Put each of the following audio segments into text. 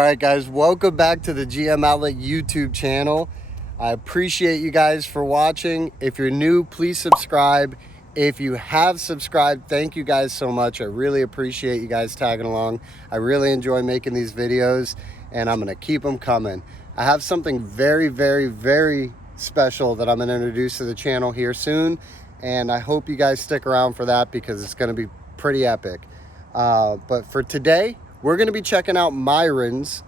right, guys, welcome back to the GM Outlet YouTube channel. I appreciate you guys for watching. If you're new, please subscribe. If you have subscribed, thank you guys so much. I really appreciate you guys tagging along. I really enjoy making these videos, and I'm gonna keep them coming. I have something very, very, very special that I'm gonna introduce to the channel here soon, and I hope you guys stick around for that because it's gonna be pretty epic. But for today, we're gonna be checking out Myron's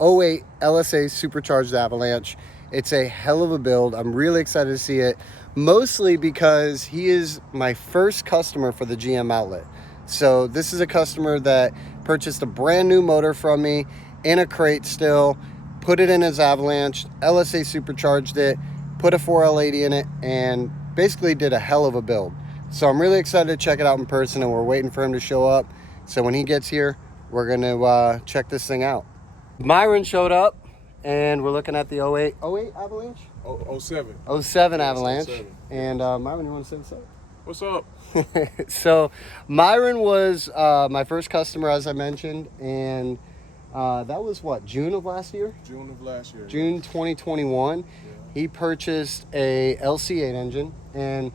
08 LSA supercharged Avalanche. It's a hell of a build. I'm really excited to see it, mostly because he is my first customer for the GM Outlet. So this is a customer that purchased a brand new motor from me in a crate still, put it in his Avalanche, LSA supercharged it, put a 4L80 in it, and basically did a hell of a build. So I'm really excited to check it out in person, and we're waiting for him to show up. So when he gets here, we're gonna check this thing out. Myron showed up, and we're looking at the 08 Avalanche? 07. 07 Avalanche. 07. And Myron, you want to say what's up? What's up? So Myron was my first customer, as I mentioned, and that was what, June of last year? June of last year. June 2021. Yeah. He purchased a LC8 engine, and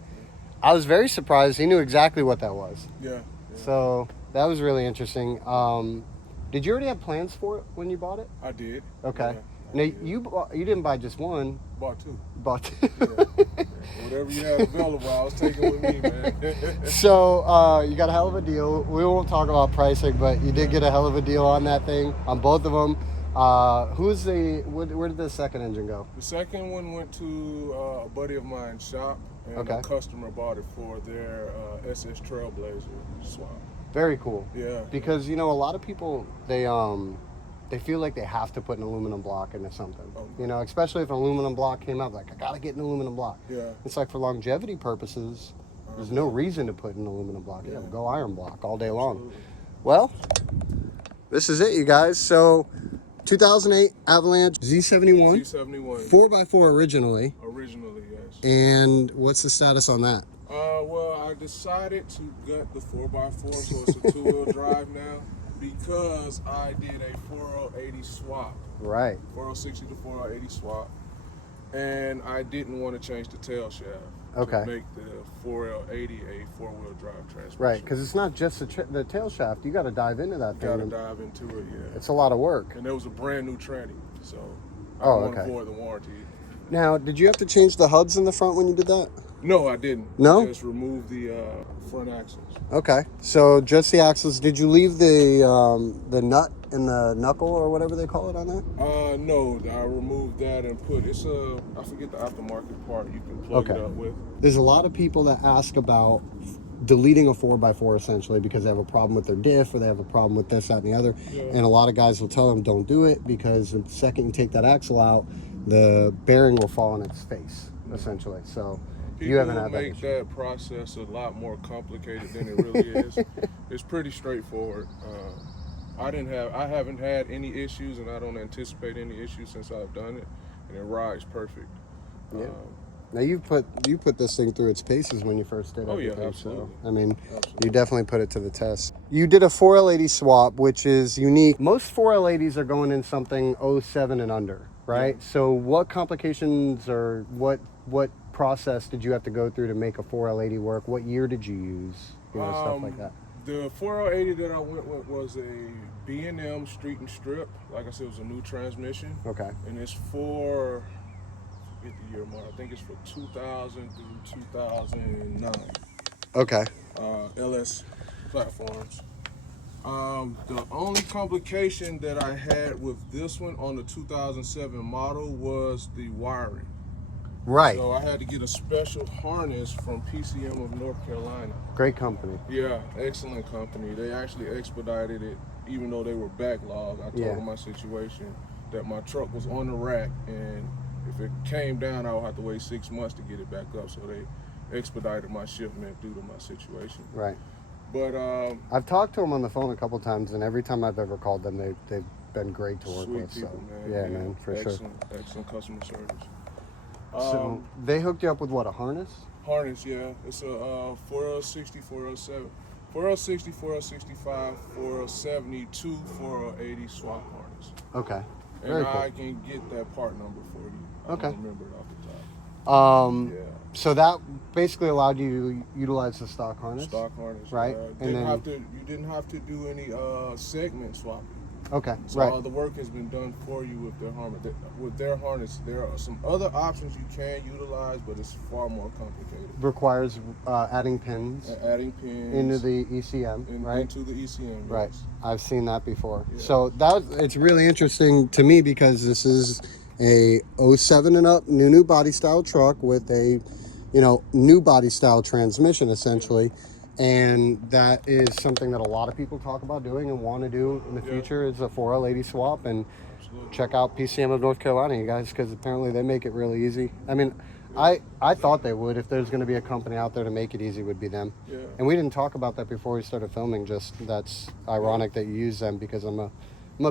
I was very surprised. He knew exactly what that was. Yeah. So that was really interesting. Did you already have plans for it when you bought it? I did. Okay. Yeah, now you didn't buy just one. Bought two. Bought two. Yeah. Whatever you had available, I was taking with me, man. So you got a hell of a deal. We won't talk about pricing, but you did get a hell of a deal on that thing, on both of them. Where did the second engine go? The second one went to a buddy of mine's shop, and a customer bought it for their SS Trailblazer swap. Very cool. Yeah. Because, you know, a lot of people, they feel like they have to put an aluminum block into something. Oh. You know, especially if an aluminum block came out, like, I got to get an aluminum block. Yeah. It's like for longevity purposes, there's no reason to put an aluminum block. Yeah, go iron block all day long. Absolutely. Well, this is it, you guys. So 2008 Avalanche Z71. Z71. 4x4 originally. Originally, yes. And what's the status on that? Well, I decided to gut the 4x4, so it's a two-wheel drive now, because I did a 4L80 swap. Right. 4L60 to 4L80 swap, and I didn't want to change the tail shaft. Okay. To make the 4L80 a four-wheel drive transmission. Right, because it's not just the tail shaft. You got to dive into that thing. Got to dive into it, yeah. It's a lot of work. And there was a brand new tranny, so I don't want to avoid the warranty. Now, did you have to change the hubs in the front when you did that? No, I didn't. No? I just removed the front axles. Okay, so just the axles. Did you leave the nut and the knuckle or whatever they call it on that? No, I removed that and put, I forget the aftermarket part you can plug it up with. There's a lot of people that ask about deleting a 4x4 essentially because they have a problem with their diff or they have a problem with this, that, and the other. Yeah. And a lot of guys will tell them don't do it because the second you take that axle out, the bearing will fall on its face, essentially. So people you haven't had make that process a lot more complicated than it really is. It's pretty straightforward. I haven't had any issues, and I don't anticipate any issues since I've done it, and it rides perfect. Yeah. Now you put this thing through its paces when you first did it. Oh yeah, absolutely. So, I mean, you definitely put it to the test. You did a 4L80 swap, which is unique. Most 4L80s are going in something 07 and under, right? Yeah. So what complications or what process did you have to go through to make a 4L80 work? What year did you use? You know, stuff like that. The 4L80 that I went with was a B&M Street and Strip. Like I said, it was a new transmission. Okay. And it's for, I forget the year model, I think it's for 2000 through 2009. Okay. LS platforms. The only complication that I had with this one on the 2007 model was the wiring. Right. So I had to get a special harness from PCM of North Carolina. Great company. Yeah, excellent company. They actually expedited it, even though they were backlogged. I told them my situation, that my truck was on the rack, and if it came down, I would have to wait 6 months to get it back up. So they expedited my shipment due to my situation. Right. But I've talked to them on the phone a couple times, and every time I've ever called them, they've been great to work with. People, so man. Yeah, man, for sure. Excellent customer service. So they hooked you up with what, a harness? Harness, yeah. It's a 4L60, 4L7, 4L60, 4L65, 4L72, 4L80 swap harness. harness. Okay. And Very cool. I can get that part number for you. I Okay. don't remember it off the top. Yeah. So that basically allowed you to utilize the stock harness. Stock harness, right? And then you didn't have to do any segment swapping. Okay, So right. all the work has been done for you with their harness. With their harness, there are some other options you can utilize, but it's far more complicated. Requires adding pins. Adding pins into the ECM, right? Into the ECM, yes. Right. I've seen that before. Yeah. So it's really interesting to me because this is a 07 and up new body style truck with a, new body style transmission essentially. And that is something that a lot of people talk about doing and want to do in the future is a 4L80 swap. And check out PCM of North Carolina, you guys, because apparently they make it really easy. I mean, I thought they would. If there's going to be a company out there to make it easy, would be them. Yeah. And we didn't talk about that before we started filming. Just that's ironic that you use them because I'm a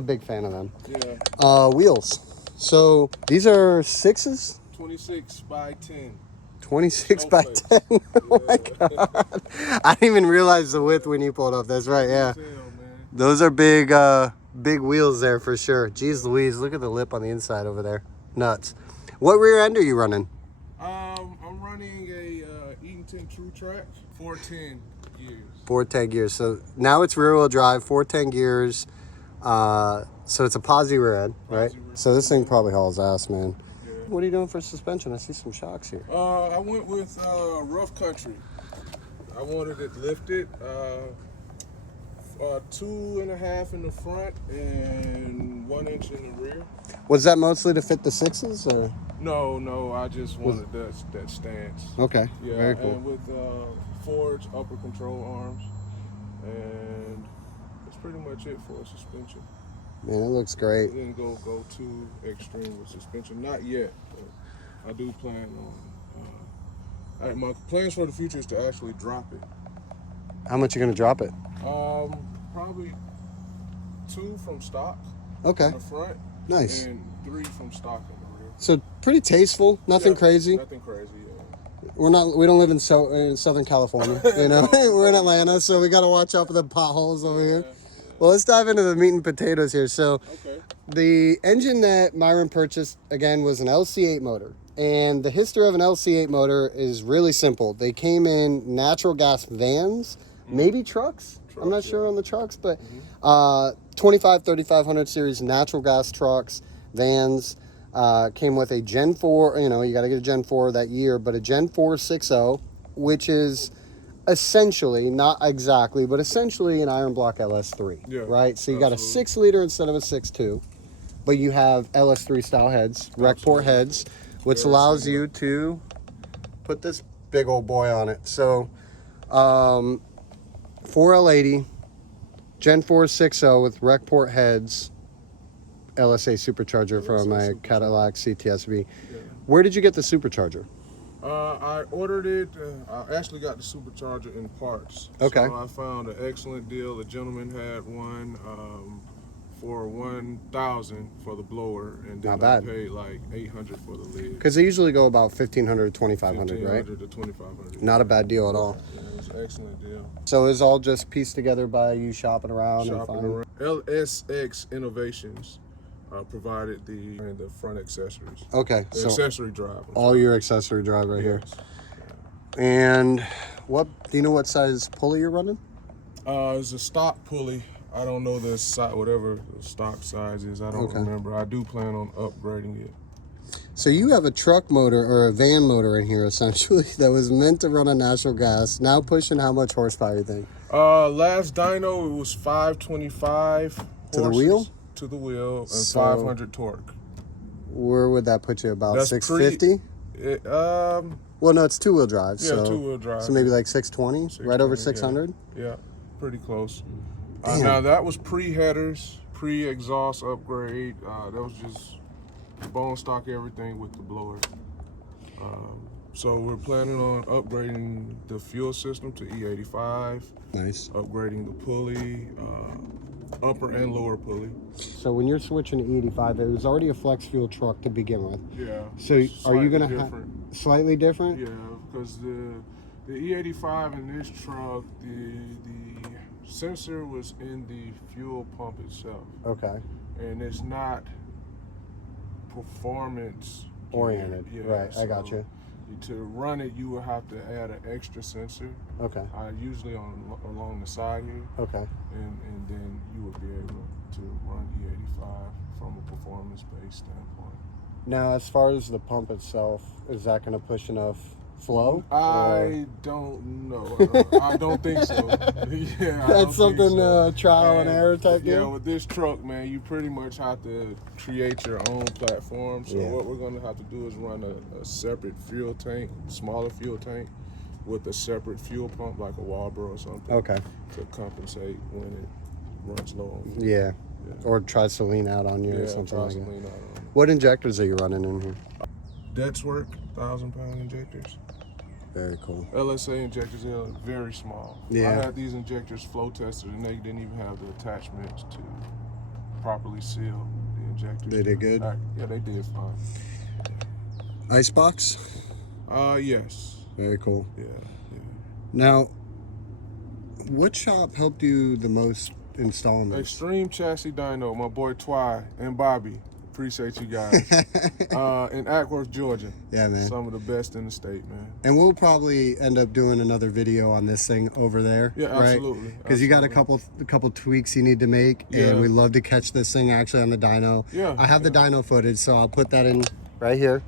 big fan of them. Yeah. Wheels. So these are 6s? 26 by 10. 26 by 10. Oh my God. I didn't even realize the width when you pulled up. That's right, yeah. Those are big wheels there for sure. Jeez Louise, look at the lip on the inside over there. Nuts. What rear end are you running? I'm running a Eatonton True Track 410 gears. 410 gears. So now it's rear wheel drive, 410 gears. So it's a posi rear end, right? So this thing probably hauls ass, man. Yeah. What are you doing for suspension? I see some shocks here. I went with Rough Country. I wanted it lifted. 2.5 in the front and 1 inch in the rear. Was that mostly to fit the 6s or? No, I just wanted that stance. Okay, Yeah, very cool. and with forged upper control arms, and that's pretty much it for suspension. Man, it looks great. I didn't go too extreme with suspension, not yet, but I do plan on. My plans for the future is to actually drop it. How much you gonna drop it? Probably 2 from stock. Okay. In the front. Nice. And 3 from stock in the rear. So pretty tasteful, nothing crazy. Nothing crazy, yeah. We don't live in Southern California, We're in Atlanta, so we got to watch out for the potholes over here. Yeah. Well, let's dive into the meat and potatoes here. So Okay. the engine that Myron purchased, again, was an LC8 motor. And the history of an LC8 motor is really simple. They came in natural gas vans, maybe trucks. I'm not sure on the trucks, but 25, 3500 series natural gas trucks, vans, came with a Gen 4, you got to get a Gen 4 that year, but a Gen 4 6.0, which is essentially, not exactly, but essentially an iron block LS3, right? So you got a 6 liter instead of a 6.2, but you have LS3 style heads, rec port heads, which allows you to put this big old boy on it. So 4L80, Gen 4 6.0 with rec port heads, LSA supercharger from my Cadillac CTSV. Yeah. Where did you get the supercharger? I ordered it. I actually got the supercharger in parts. Okay. So I found an excellent deal. A gentleman had one for $1,000 for the blower, and then I paid like $800 for the lid. Because they usually go about $1,500 to $2,500, right? $1,500 to $2,500. Not a bad deal at all. Yeah, it was an excellent deal. So it's all just pieced together by you shopping around. LSX Innovations provided the front accessories. Okay, so accessory drive. All your accessory drive right here. Yeah. And do you know what size pulley you're running? It's a stock pulley. I don't know the size, whatever the stock size is. I don't remember. I do plan on upgrading it. So you have a truck motor or a van motor in here essentially that was meant to run on natural gas. Now pushing how much horsepower you think? Last dyno it was 525 to the wheel. To the wheel and 500 torque. Where would that put you? About 650? Well, no, it's 2-wheel drive. Yeah, 2-wheel drive. So maybe like 620, right over 600? Yeah, pretty close. Now that was pre-headers, pre-exhaust upgrade. That was just bone stock everything with the blower. So we're planning on upgrading the fuel system to E85. Nice. Upgrading the pulley, upper and lower pulley. So when you're switching to E85, it was already a flex fuel truck to begin with. Yeah. So are you going to have slightly different? Yeah, because the E85 in this truck, the sensor was in the fuel pump itself. Okay. and it's not performance oriented. Yeah, right, so I got you. To run it, you will have to add an extra sensor. Okay. Usually along the side here. Okay. And then you would be able to run E85 from a performance-based standpoint. Now, as far as the pump itself, is that going to push enough flow? I don't know. I don't think so. Yeah, that's something so. Trial and error type deal? Yeah, with this truck, man, you pretty much have to create your own platform. So what we're going to have to do is run a separate fuel tank, smaller fuel tank, with a separate fuel pump, like a Walbro or something. Okay. To compensate when it runs low on fuel. Yeah. Or tries to lean out on you or something like that. What injectors are you running in here? Dex work, 1,000-pound injectors. Very cool. LSA injectors, are very small. Yeah. I had these injectors flow tested, and they didn't even have the attachments to properly seal the injectors. They did good? Yeah, they did fine. Icebox? Yes. Very cool. Yeah. Now, what shop helped you the most installing this? Extreme Chassis Dyno, my boy Twy and Bobby. Appreciate you guys. In Ackworth, Georgia. Yeah, man. Some of the best in the state, man. And we'll probably end up doing another video on this thing over there. Yeah, absolutely. Because you got a couple tweaks you need to make, and we'd love to catch this thing actually on the dyno. Yeah. I have the dyno footage, so I'll put that in right here.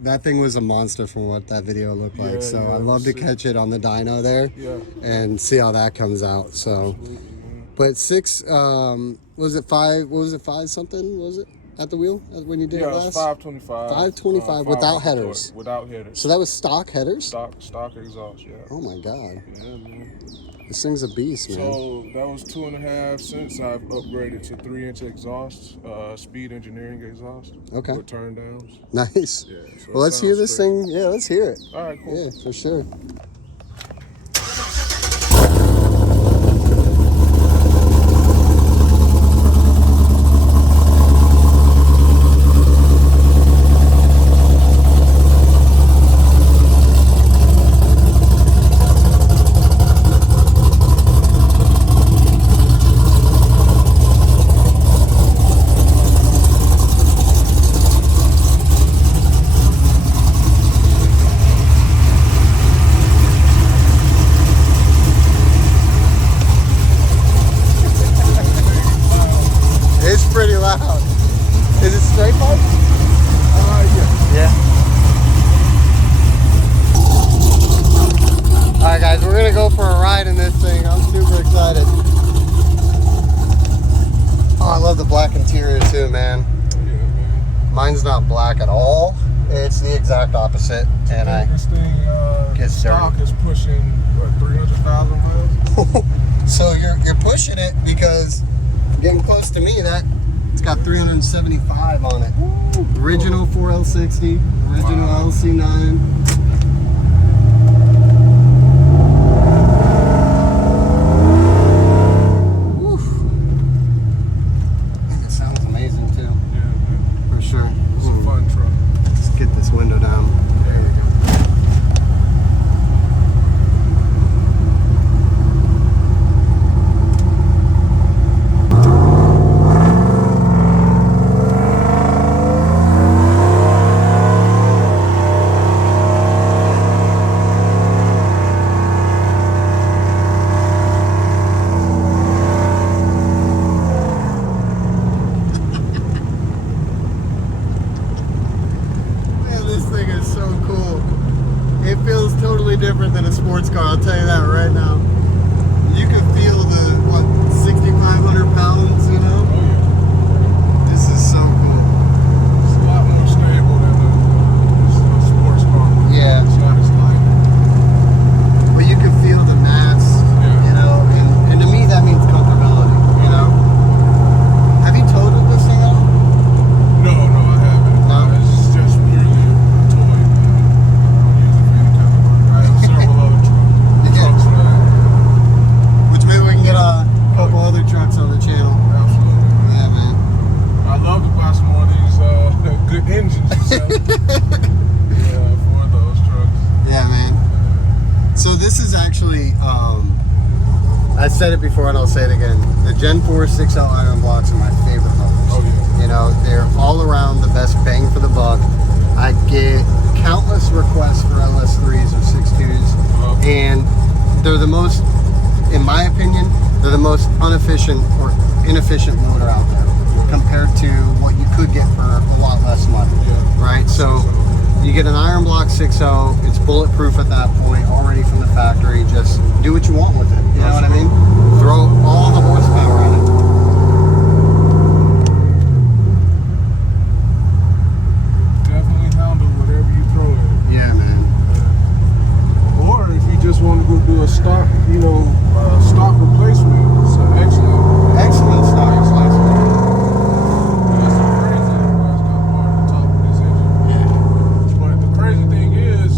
That thing was a monster from what that video looked like. So I'd love to catch it on the dyno there and see how that comes out. So, but 6, was it 5? What was it, 5 something? Was it at the wheel when you did it last? Yeah, it was 525. 525 without headers. Without headers. So that was stock headers? Stock exhaust, yeah. Oh my God. Yeah, man. This thing's a beast, man. So that was 2.5 since I've upgraded to 3-inch exhaust, Speed Engineering exhaust. Okay. With turn downs. Nice. Yeah, so well, let's hear this thing. Yeah, let's hear it. All right, cool. Yeah, for sure. Pretty loud. Is it straight pipe? Yeah. Alright guys, we're gonna go for a ride in this thing. I'm super excited. Oh, I love the black interior too, man. Mine's not black at all. It's the exact opposite. And this thing gets stock is pushing what, 300,000 miles? So you're pushing it because getting close to me, that it's got 375 on it. Ooh, original 4L60, original LC9. Woo. And it sounds amazing too. Yeah, man. For sure. It's a fun truck. Let's get this window down. There we go. Different than a sports car, I'll tell you that right now. You can feel the, what, 6,500 pounds, you know? Oh, yeah. This is so cool. It's a lot more stable than a sports car. Yeah. It's not as light. But you can feel the mass, you know, and to me that means comfortability, you know? Have you totaled this thing at all? No, I haven't. No? It's just purely a toy. I don't use it for any kind of work. I have several other trucks. Which maybe we can get a couple other trucks on the channel. myself. Yeah, 4 of those trucks. Yeah, man. So this is actually, I said it before and I'll say it again. The Gen 4 6L iron blocks are my favorite motors. Oh, yeah. You know, they're all around the best bang for the buck. I get countless requests for LS3s or 6.2s, and they're the most, in my opinion, they're the most inefficient motor out there compared to what you could get for a lot less money, right? So you get an iron block 6.0, it's bulletproof at that point, already from the factory. Just do what you want with it, you know what I mean? Throw all the horsepower on it. Just want to go do a stock, you know, stock replacement. It's an excellent stock replacement. That's the crazy. Everybody's got part at the top of this engine. Yeah. But the crazy thing is,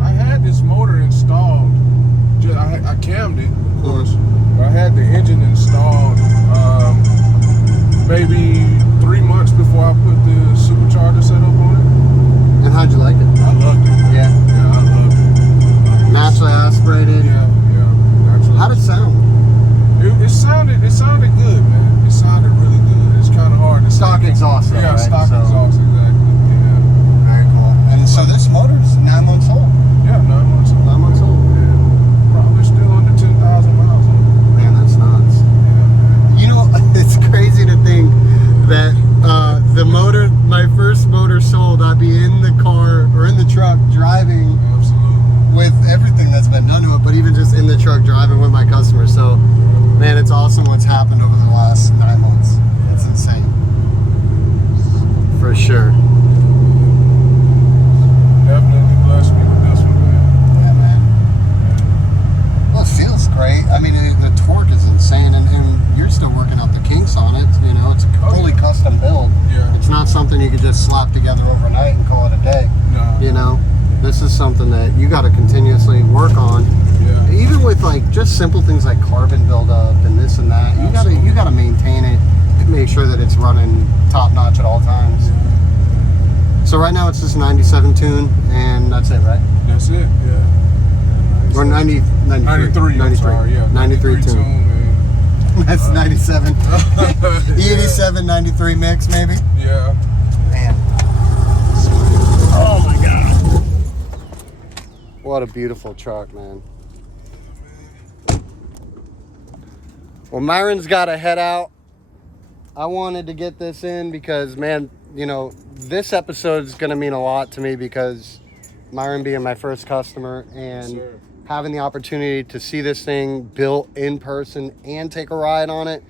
I had this motor installed. I cammed it, of course. But I had the engine installed maybe 3 months before I put the supercharger setup on it. And how'd you like it? I loved it. Yeah. Yeah, I loved it. Naturally aspirated. Yeah. Naturally. How'd it sound? It sounded good, man. It sounded really good. It's kind of hard to stock exhaust, though, yeah, right? Stock exhaust, exactly. Yeah. Very cool. And so this motor's 9 months old. Yeah, 9 months old. 9 months old. Yeah. Probably still under 10,000 miles on it. Man, that's nuts. Yeah. You know, it's crazy to think that the motor, my first motor sold, I'd be in the car or in the truck driving. Absolutely. With everything that's been done to it, but even just in the truck driving with my customers. So, man, it's awesome what's happened over the last 9 months. It's insane. For sure. Definitely blessed me with this one, man. Yeah, man. Well, it feels great. I mean, the torque is insane, and you're still working out the kinks on it. You know, it's a fully custom build. Yeah. It's not something you could just slap together overnight and call it a day. No. You know? This is something that you got to continuously work on. Yeah. Even with like just simple things like carbon buildup and this and that, you gotta maintain it and make sure that it's running top notch at all times. So right now it's just 97 tune, and that's it, right? That's it. Yeah. Or 93. 93. I'm sorry. Yeah. 93 tune. And, that's 97. E87 93 mix maybe. Yeah. Man. Oh my God. What a beautiful truck, man. Well, Myron's got to head out. I wanted to get this in because, man, you know, this episode is going to mean a lot to me because Myron being my first customer and having the opportunity to see this thing built in person and take a ride on it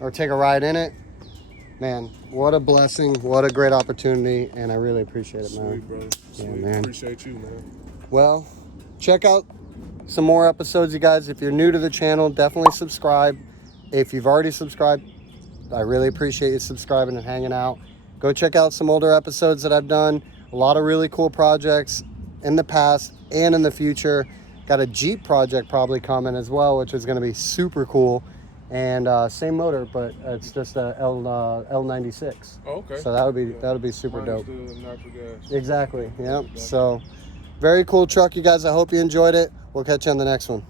or take a ride in it. Man, what a blessing. What a great opportunity. And I really appreciate it, man. Sweet, brother. Sweet. Yeah, man. Appreciate you, man. Well, check out some more episodes, you guys. If you're new to the channel, definitely subscribe. If you've already subscribed, I really appreciate you subscribing and hanging out. Go check out some older episodes that I've done. A lot of really cool projects in the past and in the future. Got a Jeep project probably coming as well, which is going to be super cool. And same motor, but it's just a L96. Oh, okay. So that would be super dope. The natural gas. Exactly. Yep. So very cool truck, you guys. I hope you enjoyed it. We'll catch you on the next one.